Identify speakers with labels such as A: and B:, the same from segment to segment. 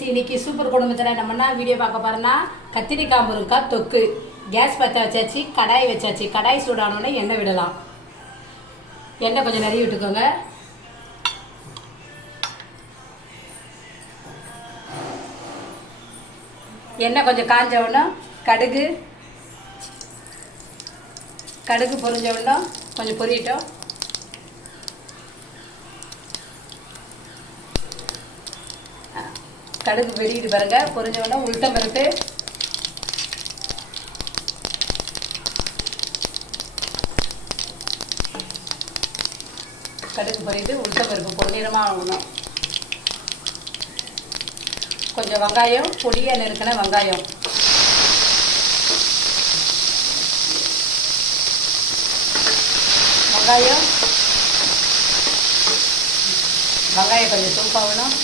A: Friends இன்னைக்கு super குடும்பத்தில் நம்ம என்ன வீடியோ பார்க்க போறோம்னா கத்திரிக்காய் முருங்காய் தொக்கு. கேஸ் பற்ற வச்சாச்சு கடாய் வச்சாச்சு. கடாய் சூடானோடனே எண்ணெய் விடலாம். எண்ணெய் கொஞ்சம் நிறைய விட்டுக்கோங்க. எண்ணெய் கொஞ்சம் காஞ்ச உடனே கடுகு கடுகு பொரிஞ்ச உடனே கொஞ்சம் பொரியட்டும். கடுகு வெளியிட்டு பாருங்க. பொரிஞ்ச உடனே உளுத்தம் பருப்பு கடுகு பொறிட்டு உளுத்தம் பருப்பு பொன்னிறமாக ஆகணும். கொஞ்சம் வெங்காயம் பொடியாக நெருக்கின வெங்காயம். வெங்காயம். வெங்காயம் கொஞ்சம் சூப்பாகணும்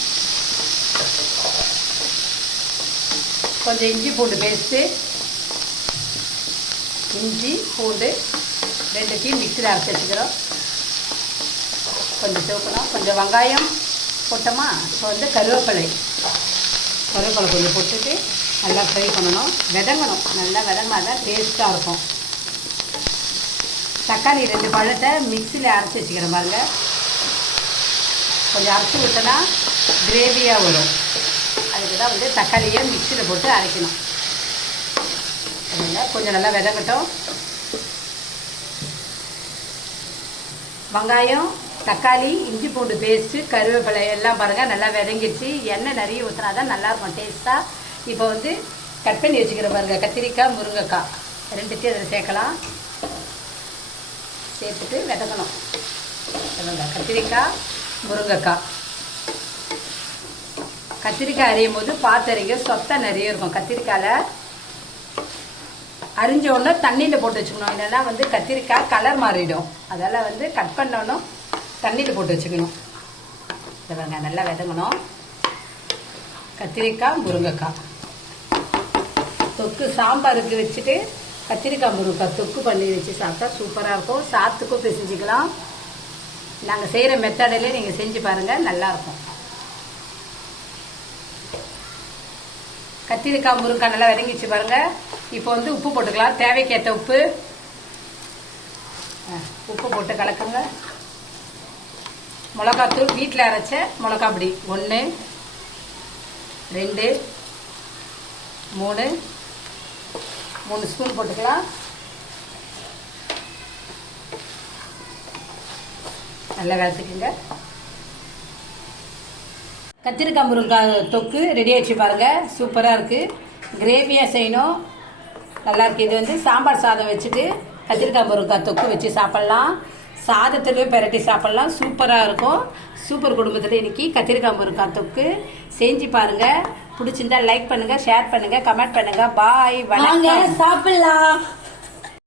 A: கொஞ்சம் இஞ்சி பூண்டு பேஸ்ட்டு. இஞ்சி பூண்டு ரெண்டுத்தையும் மிக்சியில் அரைச்சி வச்சுக்கிறோம். கொஞ்சம் தூக்கணும் கொஞ்சம் வெங்காயம் போட்டோமா இப்போ வந்து கருவேப்பிலை. கருவேப்பிலை கொஞ்சம் போட்டுட்டு நல்லா ஃப்ரை பண்ணணும். விதங்கணும். நல்லா விதங்கினா தான் டேஸ்ட்டாக இருக்கும். தக்காளி ரெண்டு பழத்தை மிக்சியில் அரைச்சி வச்சுக்கிற மாதிரி கொஞ்சம் அரைச்சி விட்டோன்னா கிரேவியாக வரும். அதுக்கு தான் வந்து தக்காளியை மிக்சியில் போட்டு அரைக்கணும். அதில் கொஞ்சம் நல்லா விதங்கட்டும் வெங்காயம் தக்காளி இஞ்சி பூண்டு பேஸ்ட்டு கருவேப்பிலை எல்லாம் பாருங்கள் நல்லா விதங்கிடுச்சு. எண்ணெய் நிறைய ஊற்றினா தான் நல்லாயிருக்கும் டேஸ்ட்டாக இப்போ வந்து கட் பண்ணி வச்சுக்கிற பாருங்கள் கத்திரிக்காய் முருங்கைக்காய். ரெண்டுத்தையும் அதில் சேர்க்கலாம். சேர்த்துட்டு விதக்கணும் சொல்லுங்க கத்திரிக்காய் முருங்கைக்காய். கத்திரிக்காய் அரியும் போது பார்த்து அரிங்க சொத்தை நிறைய இருக்கும். கத்திரிக்காயில் அரிஞ்ச உடனே தண்ணியில் போட்டு வச்சுக்கணும். இல்லைன்னா வந்து கத்திரிக்காய் கலர் மாறிடும். அதெல்லாம் வந்து கட் பண்ணணும் தண்ணியில் போட்டு வச்சுக்கணும். இதை பாருங்க நல்லா விதங்கணும். கத்திரிக்காய் முருங்கைக்காய். தொக்கு சாம்பாருக்கு வச்சுட்டு கத்திரிக்காய் முருங்கைக்காய் தொக்கு பண்ணி வச்சு சாப்பிட்டா சூப்பராக இருக்கும். சாத்துக்கும் பிசைஞ்சிக்கலாம். நாங்கள் செய்கிற மெத்தடிலே நீங்கள் செஞ்சு பாருங்கள் நல்லாயிருக்கும் கத்திரிக்காய் முருங்கைக்காய் நல்லா வதங்கிச்சு பாருங்க. இப்போ வந்து உப்பு போட்டுக்கலாம். தேவைக்கேற்ற உப்பு. ஆ, உப்பு போட்டு கலக்குங்க. மிளகாத்தூள் வீட்டில் அரைச்ச மிளகா பொடி. ஒன்று ரெண்டு மூணு மூணு ஸ்பூன் போட்டுக்கலாம். நல்லா வளர்த்துக்குங்க கத்திரிக்காய் முருங்காய் தொக்கு ரெடி ஆயிடுச்சு பாருங்கள் சூப்பராக இருக்குது கிரேவியாக செய்யணும். நல்லாயிருக்கு இது வந்து சாம்பார் சாதம் வச்சுட்டு கத்திரிக்காய் முருங்காய் தொக்கு வச்சு சாப்பிட்லாம். சாதத்துலேயும் பெரட்டி சாப்பிட்லாம். சூப்பராக இருக்கும். சூப்பர் குடும்பத்தில் இன்னைக்கு கத்திரிக்காய் முருங்காய் தொக்கு. செஞ்சு பாருங்க. பிடிச்சிருந்தா லைக் பண்ணுங்கள் ஷேர் பண்ணுங்கள் கமெண்ட் பண்ணுங்கள் பாய் வணக்கம்.
B: சாப்பிட்லாம்.